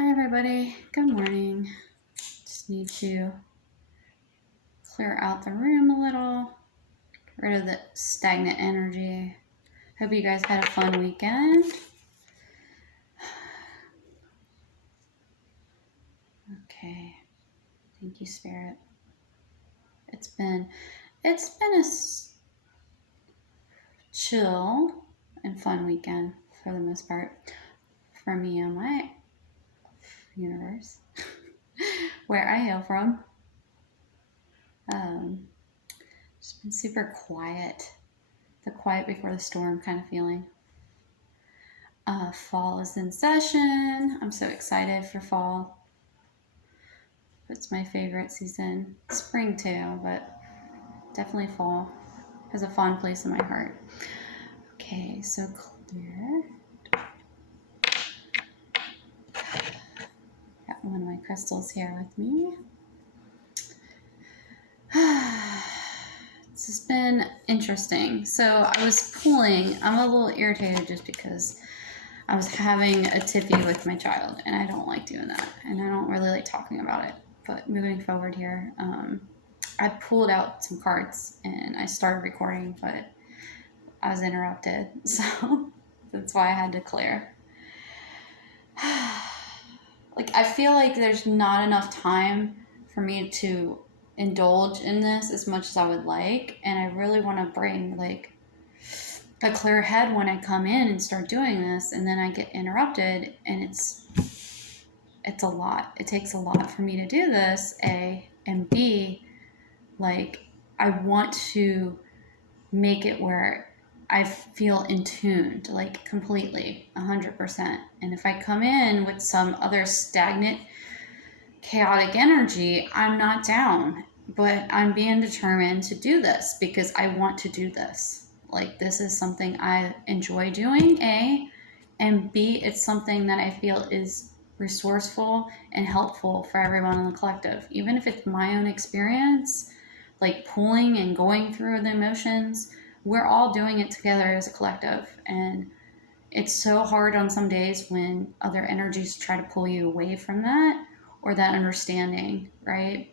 Hi everybody, good morning. Just need to clear out the room a little, get rid of the stagnant energy. Hope you guys had a fun weekend. Okay, thank you, Spirit. It's been a chill and fun weekend for the most part for me and my universe, where I hail from. Just been super quiet, the quiet before the storm kind of feeling. Fall is in session. I'm so excited for fall. It's my favorite season. Spring too, but definitely fall has a fond place in my heart. Okay, so clear. Got one of my crystals here with me. This has been interesting. So I was pulling. I'm a little irritated just because I was having a tiffy with my child, and I don't like doing that, and I don't really like talking about it. But moving forward here, I pulled out some cards, and I started recording, but I was interrupted, so that's why I had to clear. Like, I feel like there's not enough time for me to indulge in this as much as I would like, and I really want to bring, like, a clear head when I come in and start doing this, and then I get interrupted, and it's a lot. It takes a lot for me to do this, A, and B, like, I want to make it where I feel in tuned, like, completely, 100%. And if I come in with some other stagnant, chaotic energy, I'm not down, but I'm being determined to do this because I want to do this. Like, this is something I enjoy doing, A, and B, it's something that I feel is resourceful and helpful for everyone in the collective. Even if it's my own experience, like pulling and going through the emotions, we're all doing it together as a collective. And it's so hard on some days when other energies try to pull you away from that or that understanding, right,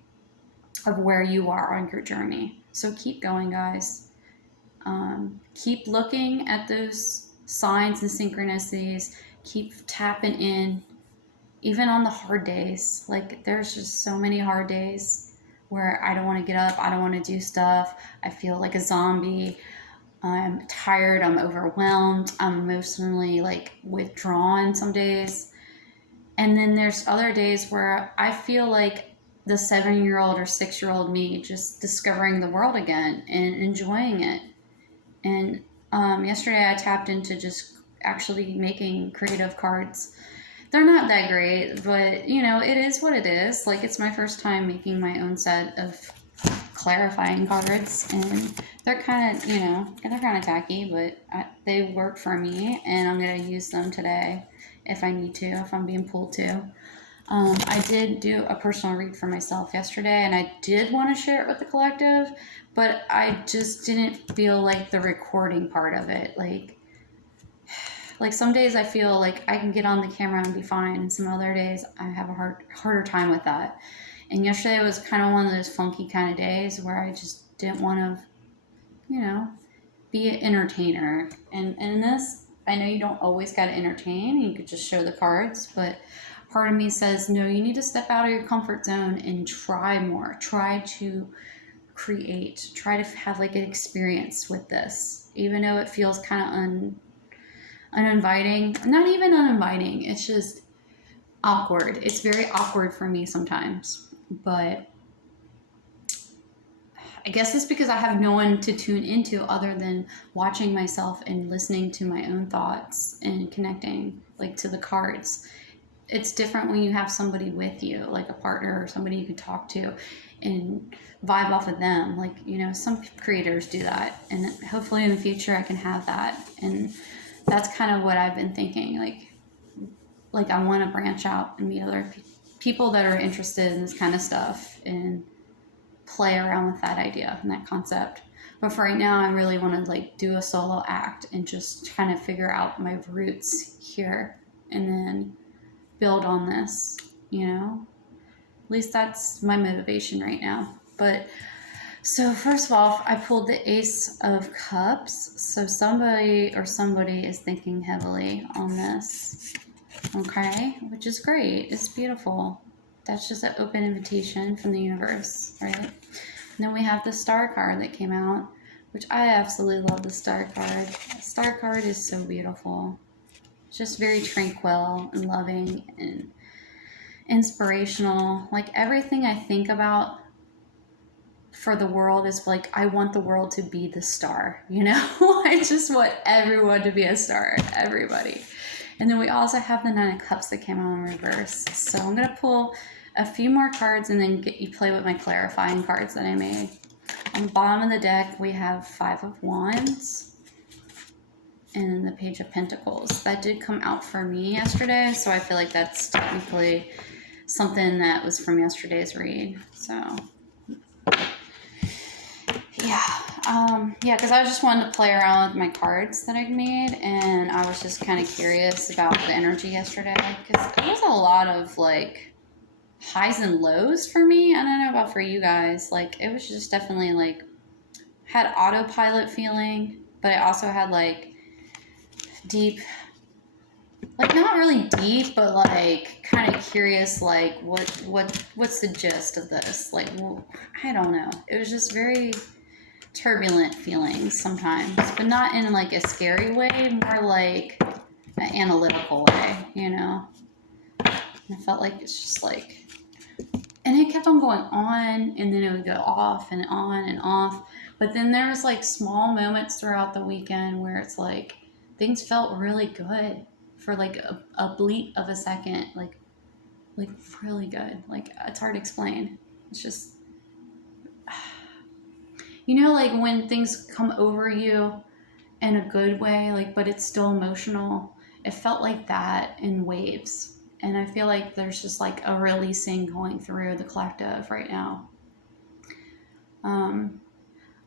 of where you are on your journey. So keep going, guys. Keep looking at those signs and synchronicities. Keep tapping in, even on the hard days. Like, there's just so many hard days where I don't want to get up. I don't want to do stuff. I feel like a zombie. I'm tired. I'm overwhelmed. I'm emotionally, like, withdrawn some days. And then there's other days where I feel like the 7-year-old or 6-year-old me just discovering the world again and enjoying it. And yesterday I tapped into just actually making creative cards. They're not that great, but, you know, it is what it is. Like, it's my first time making my own set of clarifying cards, and they're kind of, you know, they're kind of tacky, but they work for me, and I'm going to use them today if I need to, if I'm being pulled to. I did do a personal read for myself yesterday, and I did want to share it with the collective, but I just didn't feel like the recording part of it. Like some days I feel like I can get on the camera and be fine, and some other days I have a harder time with that. And yesterday was kind of one of those funky kind of days where I just didn't want to, you know, be an entertainer. And in this, I know you don't always got to entertain. You could just show the cards, but part of me says, no, you need to step out of your comfort zone and try more. Try to create. Try to have, like, an experience with this, even though it feels kind of uninviting. Not even uninviting. It's just awkward. It's very awkward for me sometimes, but I guess it's because I have no one to tune into other than watching myself and listening to my own thoughts and connecting, like, to the cards. It's different when you have somebody with you, like a partner or somebody you can talk to and vibe off of them. Like, you know, some creators do that, and hopefully in the future I can have that. And that's kind of what I've been thinking. Like I want to branch out and meet other people that are interested in this kind of stuff and play around with that idea and that concept. But for right now, I really want to, like, do a solo act and just kind of figure out my roots here, and then build on this, you know? At least that's my motivation right now. But so first of all, I pulled the Ace of Cups. So somebody is thinking heavily on this. Okay, which is great. It's beautiful. That's just an open invitation from the universe, right? And then we have the Star card that came out, which I absolutely love the Star card. The Star card is so beautiful. It's just very tranquil and loving and inspirational. Like everything I think about for the world is like, I want the world to be the star, you know? I just want everyone to be a star, everybody. And then we also have the Nine of Cups that came out in reverse. So I'm going to pull a few more cards and then get you play with my clarifying cards that I made. On the bottom of the deck, we have Five of Wands and the Page of Pentacles. That did come out for me yesterday, so I feel like that's technically something that was from yesterday's read. So yeah, because I just wanted to play around with my cards that I'd made, and I was just kind of curious about the energy yesterday, because it was a lot of, like, highs and lows for me. I don't know about for you guys. Like, it was just definitely, like, had autopilot feeling, but I also had, like, deep, like, not really deep, but, like, kind of curious, like, what's the gist of this? Like, well, I don't know. It was just very turbulent feelings sometimes, but not in like a scary way, more like an analytical way, you know? And I felt like it's just like, and it kept on going on, and then it would go off and on and off. But then there was like small moments throughout the weekend where it's like things felt really good for like a bleat of a second, like really good. Like, it's hard to explain. It's just, you know, like when things come over you in a good way, like, but it's still emotional. It felt like that in waves. And I feel like there's just like a releasing going through the collective right now.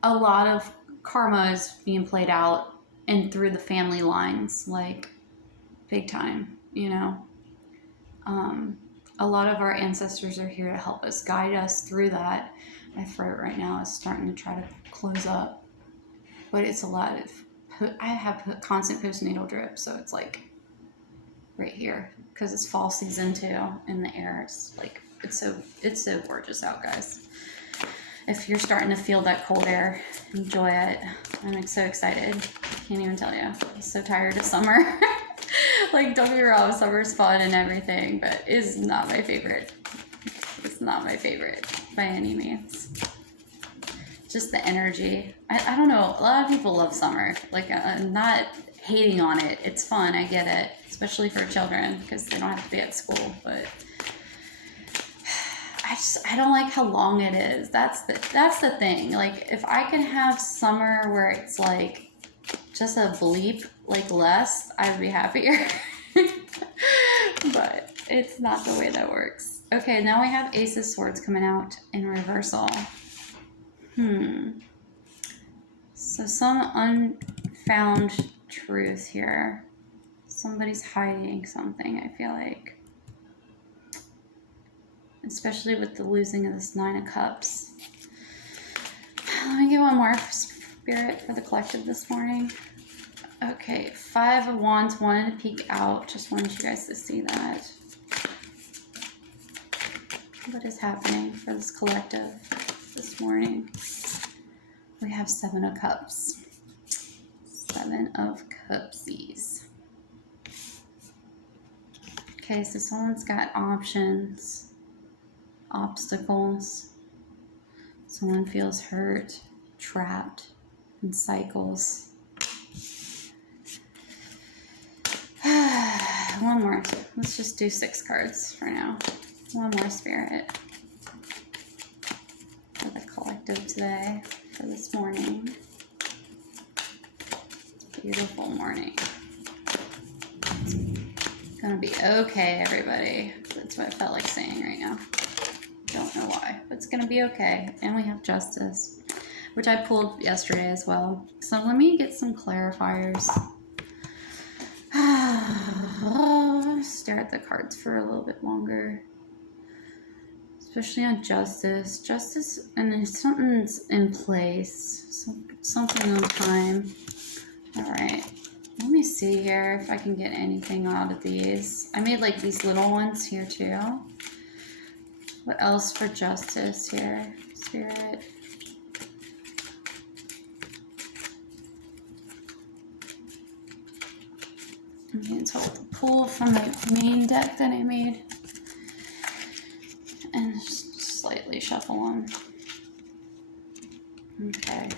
A lot of karma is being played out and through the family lines, like big time, you know. A lot of our ancestors are here to help us, guide us through that. My throat right now is starting to try to close up, but it's a lot of, I have constant postnatal drip, so it's like right here, because it's fall season too, and the air is like, it's so gorgeous out, guys. If you're starting to feel that cold air, enjoy it. I'm so excited. Can't even tell you. I'm so tired of summer. Like, don't get me wrong, summer's fun and everything, but it's not my favorite. It's not my favorite by any means. Just the energy. I don't know. A lot of people love summer. Like, I'm not hating on it. It's fun. I get it. Especially for children, because they don't have to be at school. But I don't like how long it is. That's the thing. Like, if I can have summer where it's like just a bleep, like less, I'd be happier. But it's not the way that works. Okay, now we have Ace of Swords coming out in reversal. So some unfound truth here. Somebody's hiding something, I feel like. Especially with the losing of this Nine of Cups. Let me get one more spirit for the collective this morning. Okay, Five of Wands, wanted to peek out. Just wanted you guys to see that. What is happening for this collective this morning? We have Seven of Cups. Seven of Cupsies. Okay, so someone's got options, obstacles. Someone feels hurt, trapped, in cycles. One more. Let's just do 6 cards for now. One more spirit for the collective today, for this morning. Beautiful morning. It's gonna be okay, everybody. That's what I felt like saying right now. Don't know why, but it's gonna be okay. And we have Justice, which I pulled yesterday as well. So let me get some clarifiers. stare at the cards for a little bit longer. Especially on justice. Justice, and then something's in place. Something on time. Alright. Let me see here if I can get anything out of these. I made like these little ones here too. What else for justice here? Spirit. I'm going to pull from my main deck that I made. And just slightly shuffle them. Okay.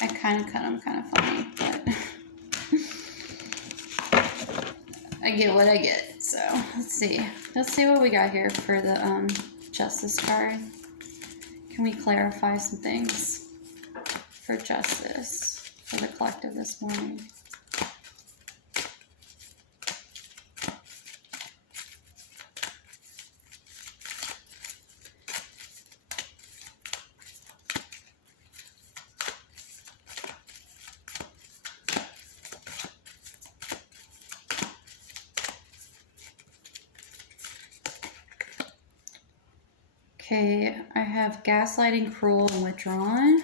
I kind of cut them kind of funny, but I get what I get. So let's see. Let's see what we got here for the justice card. Can we clarify some things for justice for the collective this morning? Okay, I have gaslighting, cruel, and withdrawn.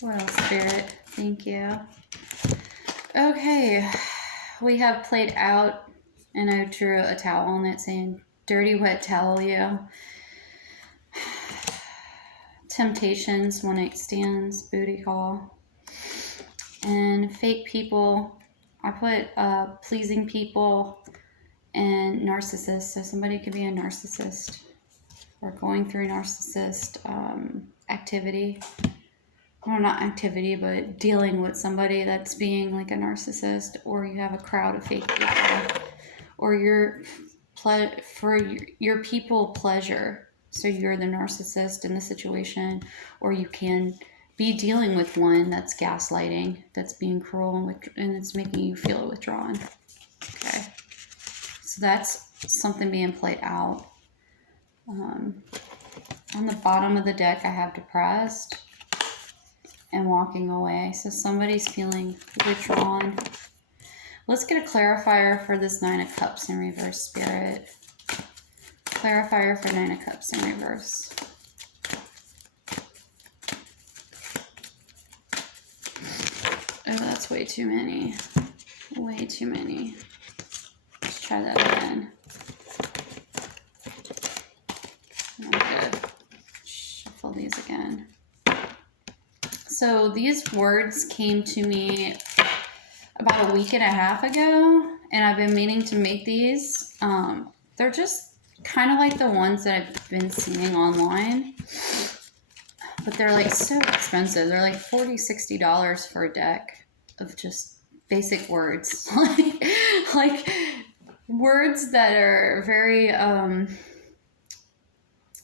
What else, Spirit? Thank you. Okay, we have played out, and I drew a towel on it saying, dirty wet towel, you. Temptations, one night stands, booty call. And fake people, I put pleasing people and narcissists. So somebody could be a narcissist or going through narcissist activity. Well, not activity, but dealing with somebody that's being like a narcissist, or you have a crowd of fake people, or for your people pleasure. So you're the narcissist in the situation, or you can be dealing with one that's gaslighting, that's being cruel, and it's making you feel withdrawn. Okay. So that's something being played out. On the bottom of the deck, I have depressed and walking away. So somebody's feeling withdrawn. Let's get a clarifier for this Nine of Cups in reverse, Spirit. Clarifier for Nine of Cups in reverse. Oh, that's way too many. Way too many. Let's try that again. I'm gonna shuffle these again. So these words came to me about a week and a half ago, and I've been meaning to make these. They're just kind of like the ones that I've been seeing online, but they're like so expensive. They're like $40, $60 for a deck of just basic words. like words that are very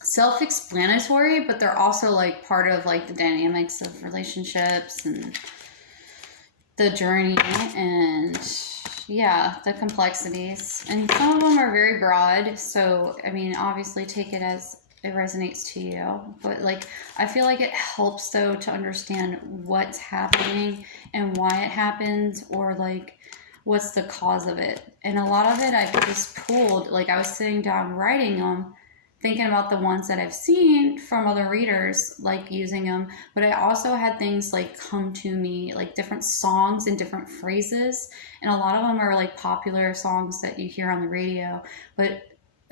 self-explanatory, but they're also like part of like the dynamics of relationships and the journey and yeah, the complexities. And some of them are very broad, so I mean, obviously take it as it resonates to you, but like I feel like it helps though to understand what's happening and why it happens, or like what's the cause of it. And a lot of it I just pulled, like I was sitting down writing them, thinking about the ones that I've seen from other readers, like using them. But I also had things like come to me, like different songs and different phrases. And a lot of them are like popular songs that you hear on the radio. But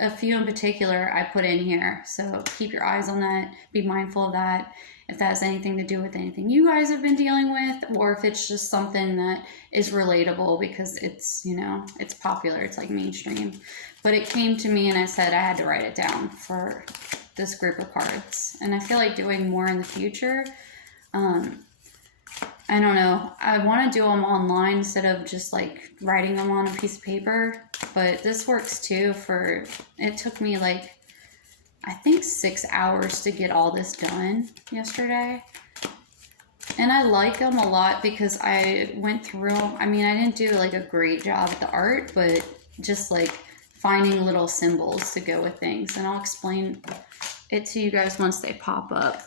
a few in particular I put in here. So keep your eyes on that. Be mindful of that. If that has anything to do with anything you guys have been dealing with, or if it's just something that is relatable because it's, you know, it's popular, it's like mainstream. But it came to me and I said I had to write it down for this group of cards. And I feel like doing more in the future. I don't know. I want to do them online instead of just like writing them on a piece of paper. But this works too for, it took me like, I think 6 hours to get all this done yesterday. And I like them a lot because I went through, I mean, I didn't do like a great job at the art, but just like finding little symbols to go with things. And I'll explain it to you guys once they pop up.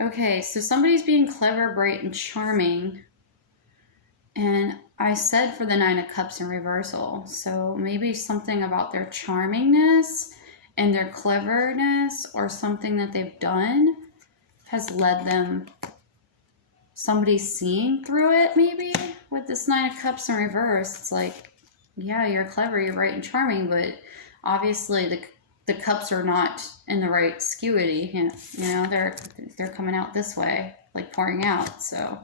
Okay, so somebody's being clever, bright, and charming. And I said for the Nine of Cups in reversal. So maybe something about their charmingness and their cleverness or something that they've done has led them, somebody's seeing through it maybe with this Nine of Cups in reverse. It's like, yeah, you're clever, you're bright and charming, but obviously the cups are not in the right skewery. You know, they're coming out this way, like pouring out. So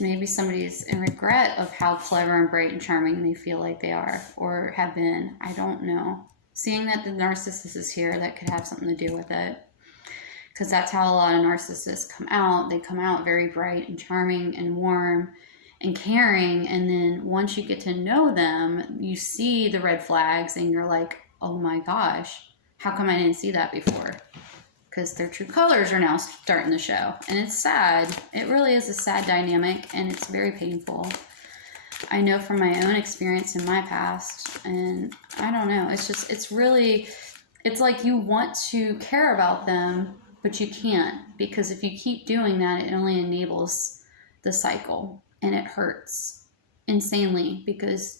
maybe somebody's in regret of how clever and bright and charming they feel like they are or have been. I don't know. Seeing that the narcissist is here, that could have something to do with it. Because that's how a lot of narcissists come out. They come out very bright and charming and warm and caring. And then once you get to know them, you see the red flags and you're like, oh my gosh, how come I didn't see that before? Because their true colors are now starting to show. And it's sad. It really is a sad dynamic, and it's very painful. I know from my own experience in my past, and I don't know. It's like you want to care about them, but you can't. Because if you keep doing that, it only enables the cycle, and it hurts insanely because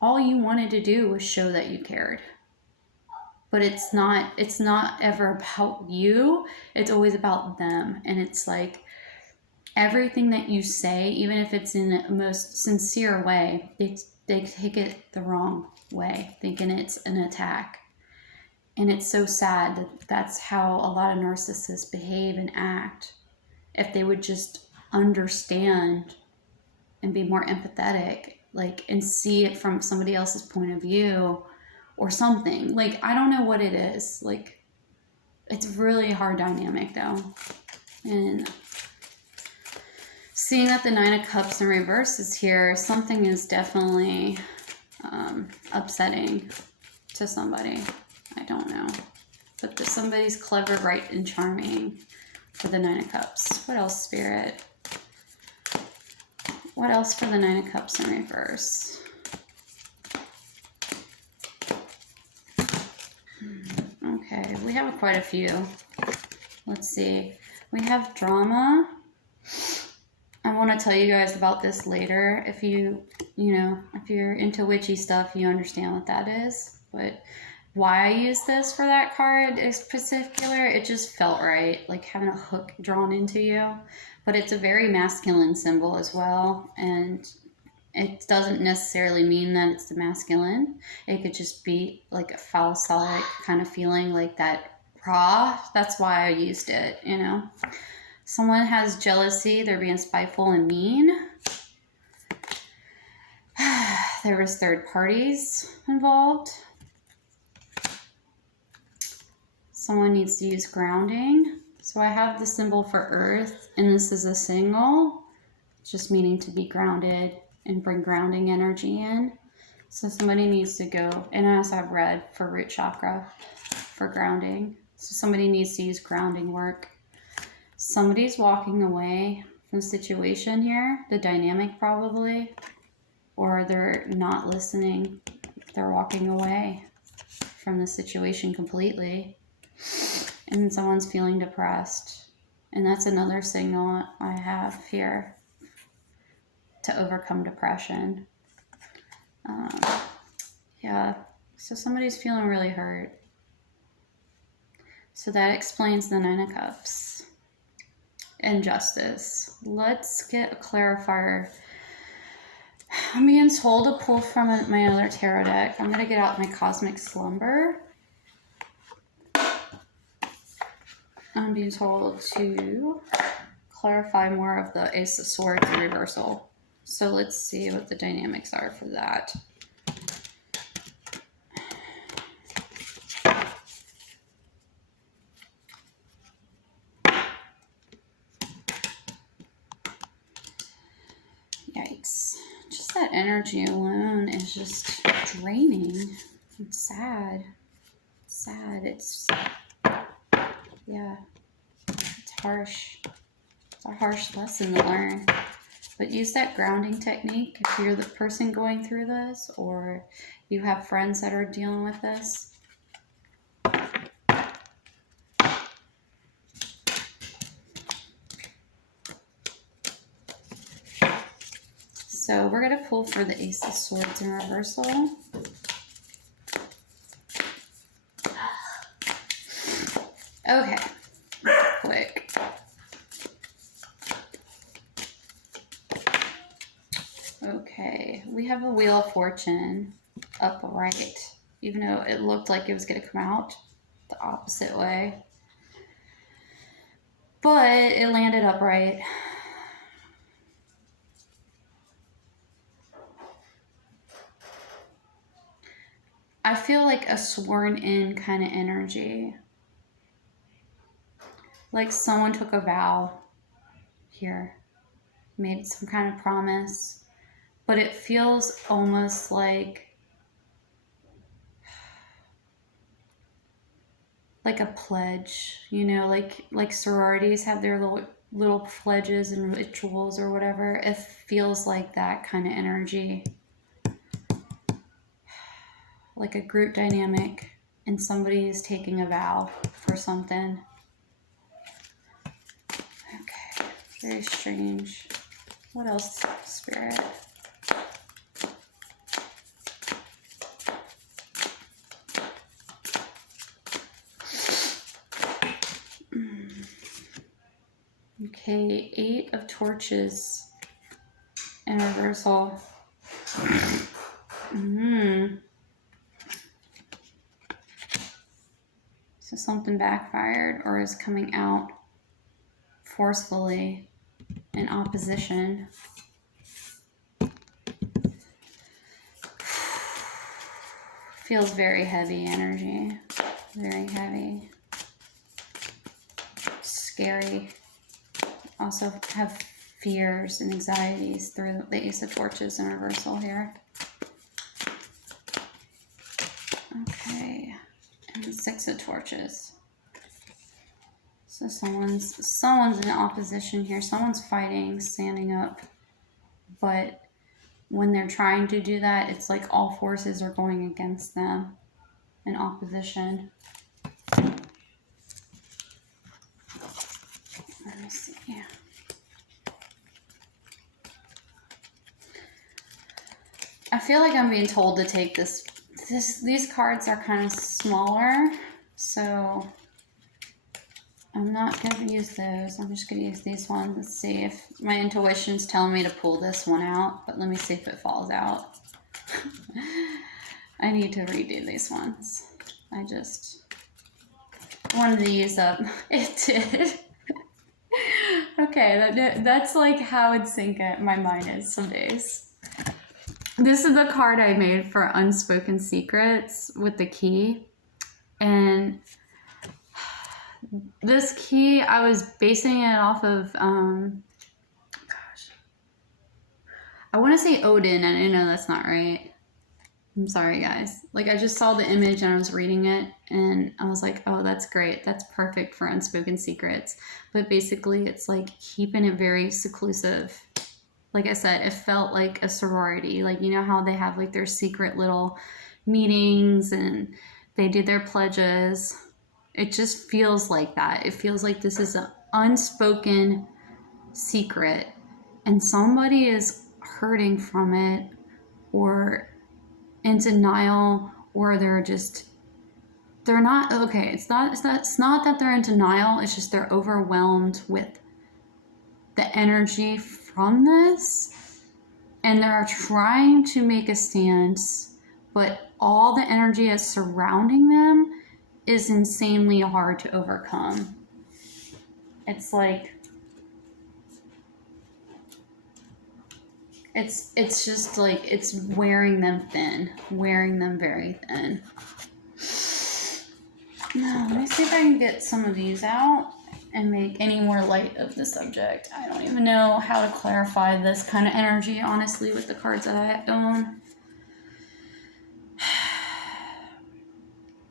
all you wanted to do was show that you cared. But it's not ever about you. It's always about them. And it's like everything that you say, even if it's in the most sincere way, they take it the wrong way, thinking it's an attack. And it's so sad that that's how a lot of narcissists behave and act. If they would just understand and be more empathetic, like, and see it from somebody else's point of view, or something. Like, I don't know what it is. Like, it's really a hard dynamic, though. And seeing that the Nine of Cups in reverse is here, something is definitely upsetting to somebody. I don't know. But somebody's clever, bright, and charming for the Nine of Cups. What else, Spirit? What else for the Nine of Cups in reverse? Okay, we have quite a few. Let's see. We have drama. I want to tell you guys about this later. If if you're into witchy stuff, you understand what that is. But why I use this for that card is particular. It just felt right, like having a hook drawn into you. But it's a very masculine symbol as well, and it doesn't necessarily mean that it's the masculine. It could just be like a phallic kind of feeling, like that raw. That's why I used it, you know. Someone has jealousy. They're being spiteful and mean. There was third parties involved. Someone needs to use grounding. So I have the symbol for earth, and this is a single, just meaning to be grounded and bring grounding energy in. So somebody needs to go, and I also have red for root chakra for grounding. So somebody needs to use grounding work. Somebody's walking away from the situation here, the dynamic probably, or they're not listening. They're walking away from the situation completely. And someone's feeling depressed. And that's another signal I have here to overcome depression. Yeah, so somebody's feeling really hurt. So that explains the Nine of Cups. Injustice. Let's get a clarifier. I'm being told to pull from my other tarot deck. I'm going to get out my Cosmic Slumber. I'm being told to clarify more of the Ace of Swords in reversal. So let's see what the dynamics are for that. Yikes. Just that energy alone is just draining. It's sad. It's sad. It's, yeah, it's harsh. It's a harsh lesson to learn. But use that grounding technique if you're the person going through this, or you have friends that are dealing with this. So we're going to pull for the Ace of Swords in reversal. Okay, quick. Okay, we have a Wheel of Fortune upright, even though it looked like it was going to come out the opposite way. But it landed upright. I feel like a sworn in kind of energy. Like someone took a vow here, made some kind of promise, but it feels almost like a pledge, you know, like sororities have their little pledges and rituals or whatever. It feels like that kind of energy, like a group dynamic, and somebody is taking a vow for something. Okay, very strange. What else, Spirit? Okay, 8 of Torches in reversal. So something backfired or is coming out forcefully in opposition. Feels very heavy energy. Very heavy. Scary. Also have fears and anxieties through the Ace of Torches in reversal here. Okay. And the 6 of Torches. So someone's in opposition here. Someone's fighting, standing up. But when they're trying to do that, it's like all forces are going against them in opposition. Let me see. I feel like I'm being told to take these cards are kind of smaller, so I'm not going to use those. I'm just going to use these ones. Let's see if my intuition's telling me to pull this one out, but let me see if it falls out. I need to redo these ones. I just wanted to use up. It did. Okay, that's like how in sync my mind is some days. This is the card I made for Unspoken Secrets with the key. And this key, I was basing it off of, I want to say Odin, and I know that's not right. I'm sorry, guys. Like, I just saw the image and I was reading it, and I was like, oh, that's great. That's perfect for Unspoken Secrets. But basically, it's like keeping it very seclusive. Like I said, it felt like a sorority. Like, you know how they have like their secret little meetings and they do their pledges. It just feels like that. It feels like this is an unspoken secret and somebody is hurting from it or in denial, or they're not okay. It's not that they're in denial. It's just they're overwhelmed with the energy from this, and they're trying to make a stance, but all the energy that's surrounding them is insanely hard to overcome. It's like it's just like it's wearing them thin, wearing them very thin. Now, let me see if I can get some of these out and make any more light of the subject. I don't even know how to clarify this kind of energy, honestly, with the cards that I own.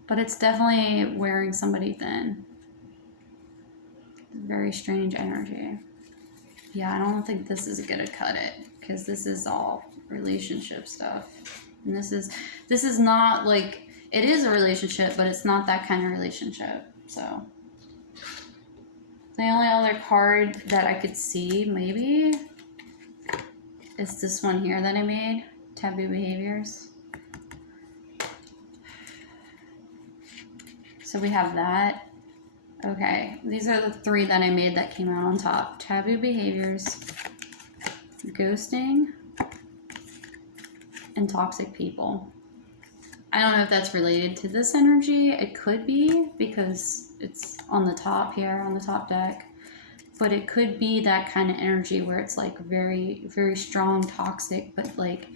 But it's definitely wearing somebody thin. Very strange energy. Yeah, I don't think this is gonna cut it, because this is all relationship stuff. And this is not like, it is a relationship, but it's not that kind of relationship. So the only other card that I could see, maybe, is this one here that I made, taboo behaviors. So we have that. Okay, these are the 3 that I made that came out on top. Taboo behaviors, ghosting, and toxic people. I don't know if that's related to this energy. It could be because it's on the top here, on the top deck. But it could be that kind of energy where it's like very, very strong, toxic, but like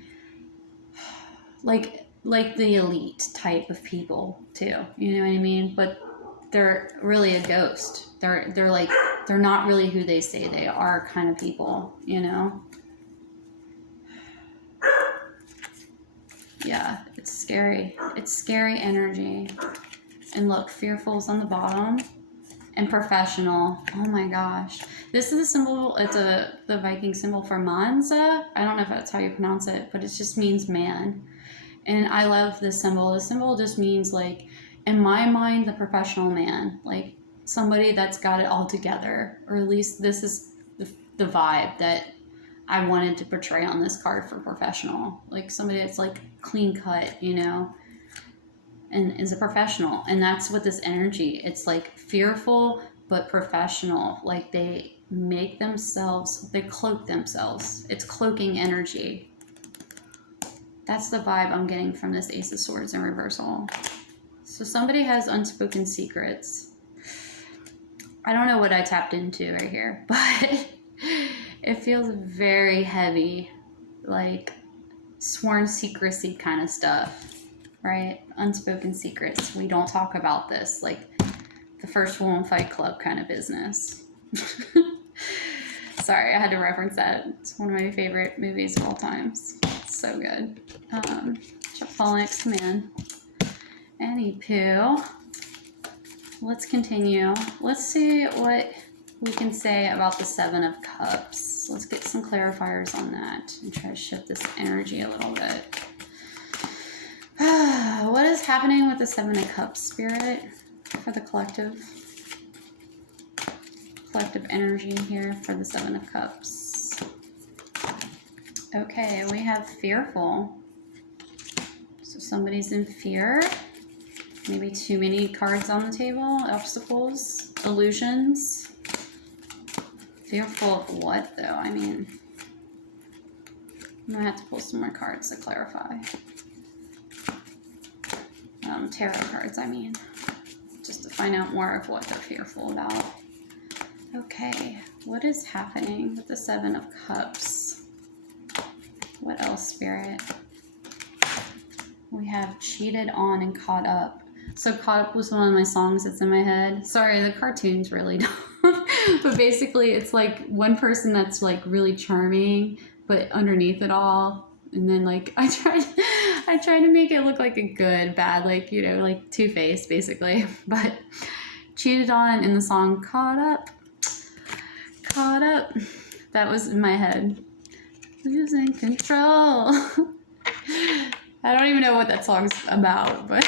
the elite type of people too. You know what I mean? But they're really a ghost. They're not really who they say they are kind of people, you know? Yeah, it's scary. It's scary energy. And look, fearful's on the bottom. And professional. Oh my gosh. This is a symbol, it's the Viking symbol for Manza. I don't know if that's how you pronounce it, but it just means man. And I love this symbol. This symbol just means, like, in my mind, the professional man. Like, somebody that's got it all together. Or at least this is the vibe that I wanted to portray on this card for professional. Like, somebody that's, like, clean cut, you know, and is a professional. And that's what this energy, it's like fearful but professional. Like, they make themselves, they cloak themselves. It's cloaking energy. That's the vibe I'm getting from this Ace of Swords in reversal. So somebody has unspoken secrets. I don't know what I tapped into right here, but it feels very heavy, like sworn secrecy kind of stuff, right? Unspoken secrets. We don't talk about this, like the first rule in Fight Club kind of business. Sorry, I had to reference that. It's one of my favorite movies of all times. It's so good. Phonics, man. Anywho, let's continue. Let's see what we can say about the Seven of Cups. Let's get some clarifiers on that and try to shift this energy a little bit. What is happening with the Seven of Cups, Spirit, for the collective energy here for the Seven of Cups? Okay, we have fearful. So somebody's in fear. Maybe too many cards on the table. Obstacles, illusions. Fearful of what, though? I mean, I'm gonna have to pull some more cards to clarify. Tarot cards, I mean, just to find out more of what they're fearful about. Okay, what is happening with the Seven of Cups? What else, Spirit? We have cheated on and caught up. So caught up was one of my songs that's in my head. Sorry, the cartoon's really dumb. But basically it's like one person that's like really charming, but underneath it all, and then like I try to make it look like a good, bad, like, you know, like Two-Face basically. But cheated on in the song Caught Up. That was in my head. Losing control. I don't even know what that song's about, but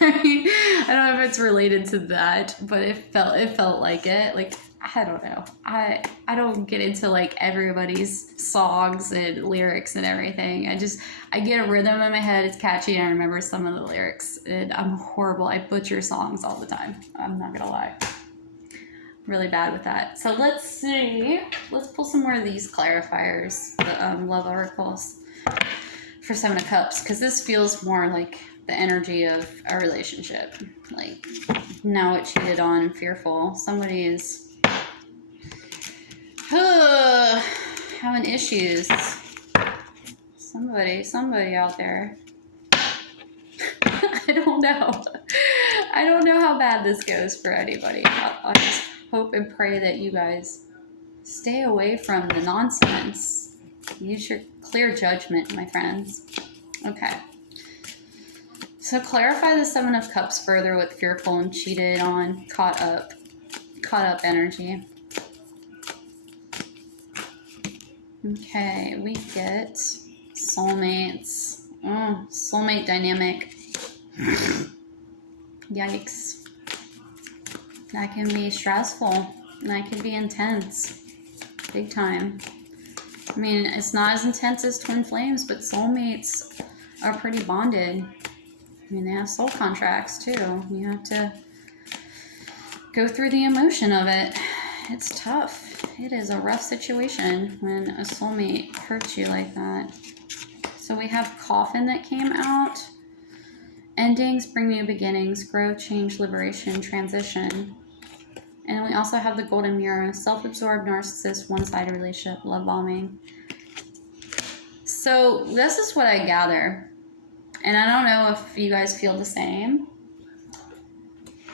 I mean, I don't know if it's related to that, but it felt like it. Like, I don't know. I don't get into like everybody's songs and lyrics and everything. I get a rhythm in my head. It's catchy, and I remember some of the lyrics. And I'm horrible. I butcher songs all the time. I'm not gonna lie. Really bad with that. So let's see. Let's pull some more of these clarifiers. The love oracles for Seven of Cups, because this feels more like the energy of a relationship. Like, now it cheated on, fearful. Somebody is having issues. Somebody out there. I don't know. I don't know how bad this goes for anybody. I'll just hope and pray that you guys stay away from the nonsense. Use your clear judgment, my friends. Okay. So clarify the Seven of Cups further with fearful and cheated on, caught up energy. Okay, we get soulmates. Oh, soulmate dynamic. Yikes. That can be stressful. That can be intense. Big time. I mean, it's not as intense as twin flames, but soulmates are pretty bonded. I mean, they have soul contracts too. You have to go through the emotion of it. It's tough. It is a rough situation when a soulmate hurts you like that. So we have Coffin that came out. Endings bring new beginnings, growth, change, liberation, transition. And we also have the Golden Mirror, self-absorbed narcissist, one-sided relationship, love bombing. So this is what I gather. And I don't know if you guys feel the same.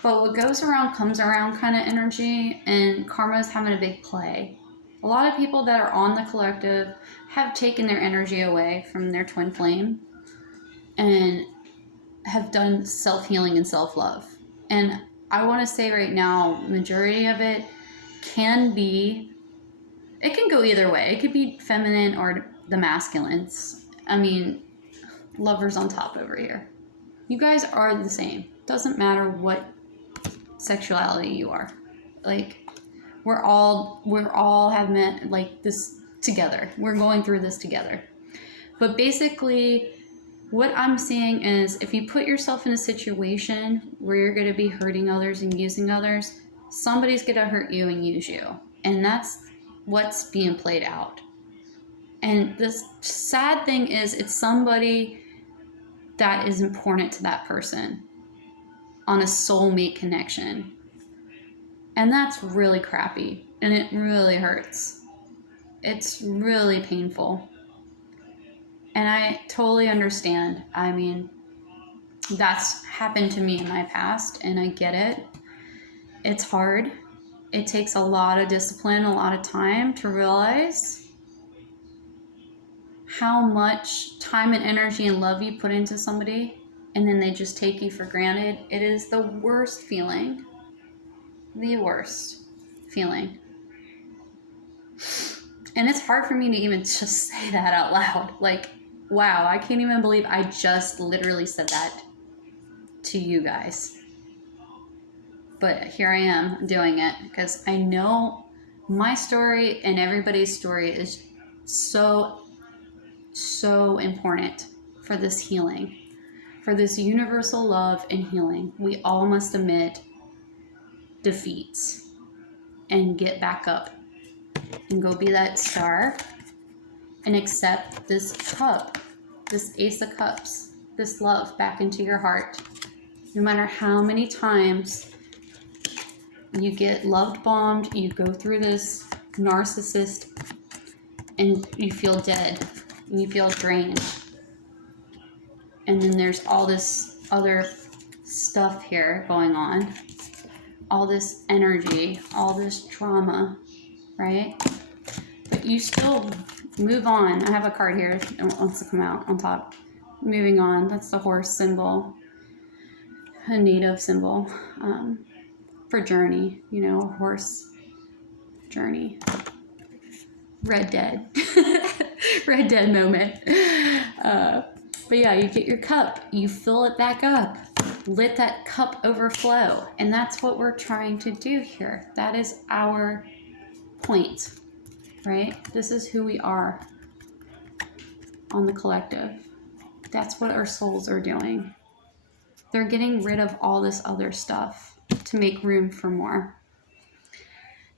But what goes around comes around kind of energy, and karma is having a big play. A lot of people that are on the collective have taken their energy away from their twin flame and have done self-healing and self-love. And I want to say right now, majority of it can go either way. It could be feminine or the masculines. I mean, lovers on top over here. You guys are the same. Doesn't matter what sexuality you are. Like, we're all have met like this together. We're going through this together. But basically, what I'm seeing is if you put yourself in a situation where you're going to be hurting others and using others, somebody's going to hurt you and use you. And that's what's being played out. And the sad thing is it's somebody that is important to that person on a soulmate connection. And that's really crappy. And it really hurts. It's really painful. And I totally understand. I mean, that's happened to me in my past, and I get it. It's hard. It takes a lot of discipline, a lot of time to realize how much time and energy and love you put into somebody, and then they just take you for granted. It is the worst feeling. The worst feeling. And it's hard for me to even just say that out loud. Like, wow, I can't even believe I just literally said that to you guys. But here I am doing it because I know my story and everybody's story is so important for this healing, for this universal love and healing. We all must admit defeats and get back up and go be that star and accept this cup, this Ace of Cups, this love back into your heart. No matter how many times you get loved bombed, you go through this narcissist and you feel dead and you feel drained. And then there's all this other stuff here going on. All this energy, all this trauma, right? But you still move on. I have a card here that wants to come out on top. Moving on. That's the horse symbol. A native symbol for journey. You know, horse journey. Red Dead. Red Dead moment. But yeah, you get your cup. You fill it back up. Let that cup overflow. And that's what we're trying to do here. That is our point, right? This is who we are on the collective. That's what our souls are doing. They're getting rid of all this other stuff to make room for more.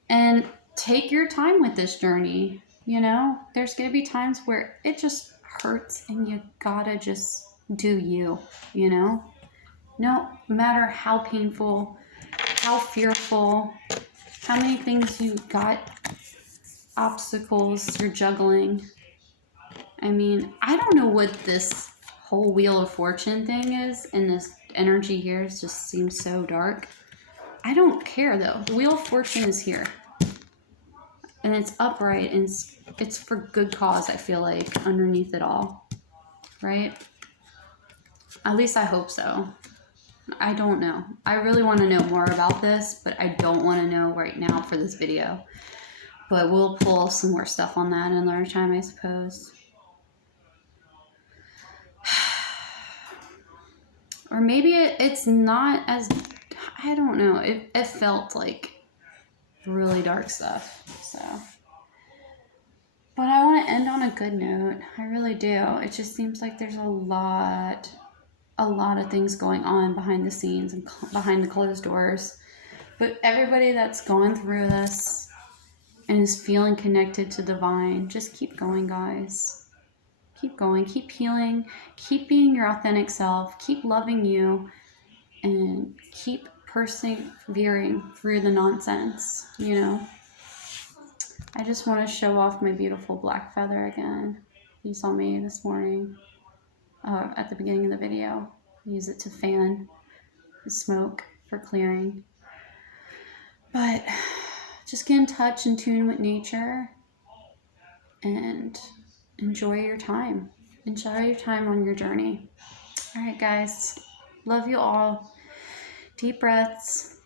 And take your time with this journey. You know, there's going to be times where it just hurts and you gotta just do you, you know? No matter how painful, how fearful, how many things you got, obstacles you're juggling. I mean, I don't know what this whole Wheel of Fortune thing is, and this energy here just seems so dark. I don't care though. The Wheel of Fortune is here. And it's upright, and it's for good cause, I feel like, underneath it all. Right? At least I hope so. I don't know. I really want to know more about this, but I don't want to know right now for this video. But we'll pull some more stuff on that another time, I suppose. Or maybe it's not as... I don't know. It felt like really dark stuff. So... But I want to end on a good note. I really do. It just seems like there's a lot of things going on behind the scenes and behind the closed doors. But everybody that's gone through this and is feeling connected to divine, just keep going, guys. Keep going, keep healing, keep being your authentic self, keep loving you, and keep persevering through the nonsense, you know? I just want to show off my beautiful black feather again. You saw me this morning at the beginning of the video. I use it to fan the smoke for clearing. But just get in touch and tune with nature and enjoy your time. Enjoy your time on your journey. All right, guys. Love you all. Deep breaths.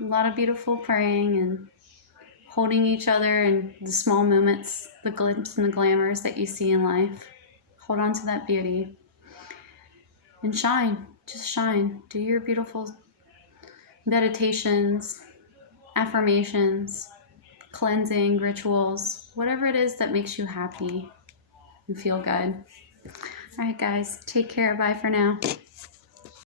A lot of beautiful praying and holding each other in the small moments, the glimpses and the glamours that you see in life. Hold on to that beauty. And shine. Just shine. Do your beautiful meditations, affirmations, cleansing rituals, whatever it is that makes you happy and feel good. All right, guys. Take care. Bye for now.